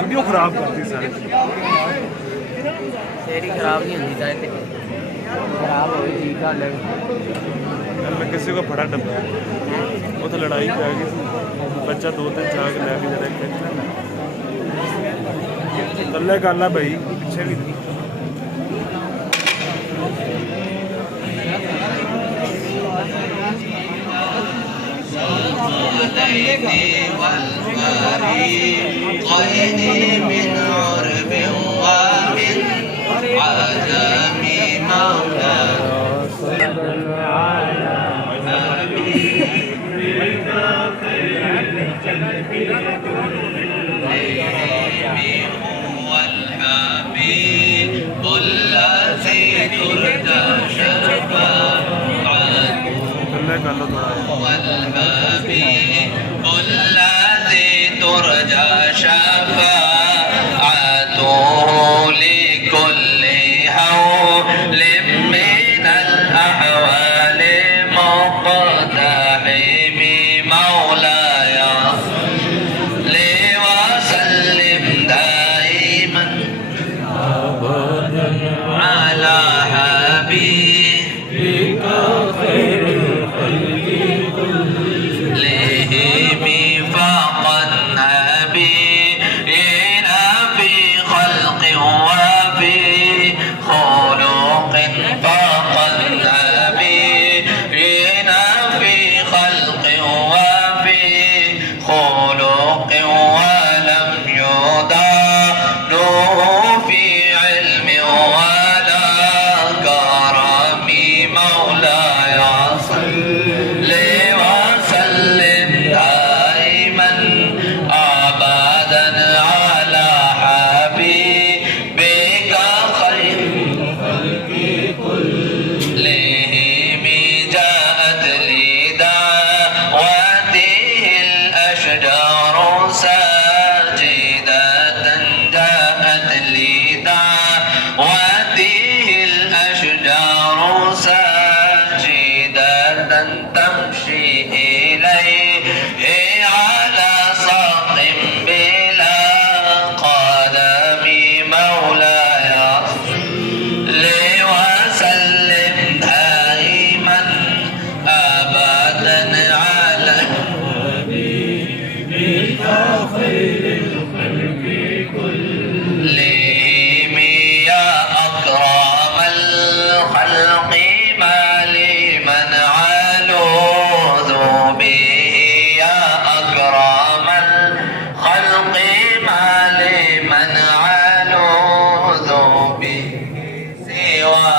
वीडियो खराब करती सारे तेरी खराब नहीं होती सारे खराब हो गई गल मैं किसी को फड़ा डब्बा वो तो लड़ाई पै गई बच्चा 2-3 चाक लैके जरा थल्ले गल है भाई पिछे भी नहीं من عرب ومن عجم مولاه هو الحبيب الذي ترجى شفاعته والحبيب الذي ترجى شفاعته لكل حول من الأحوال مقتحم مولاي لي وسلم دائما على حبيبك خير الخلق كلهم فقد نبينا في خلق وفي خلق فقد نبينا في خلق وفي خلق ولم يدانه في علم ولا كرم مولاي صل وسلم دائما ابدا على حبيبك خير الخلق كلهم جاءت لدعوته الاشجار ساجدة جاءت لدعوته الاشجار ساجدة تمشي إليه على ساق بلا قدم مولاي لي وسلم دائما أبدا على حبيبك خير الخلق كلهم يا أكرم الخلق ما لمن علوذ به يا أكرم الخلق ما لمن علوذ به سوى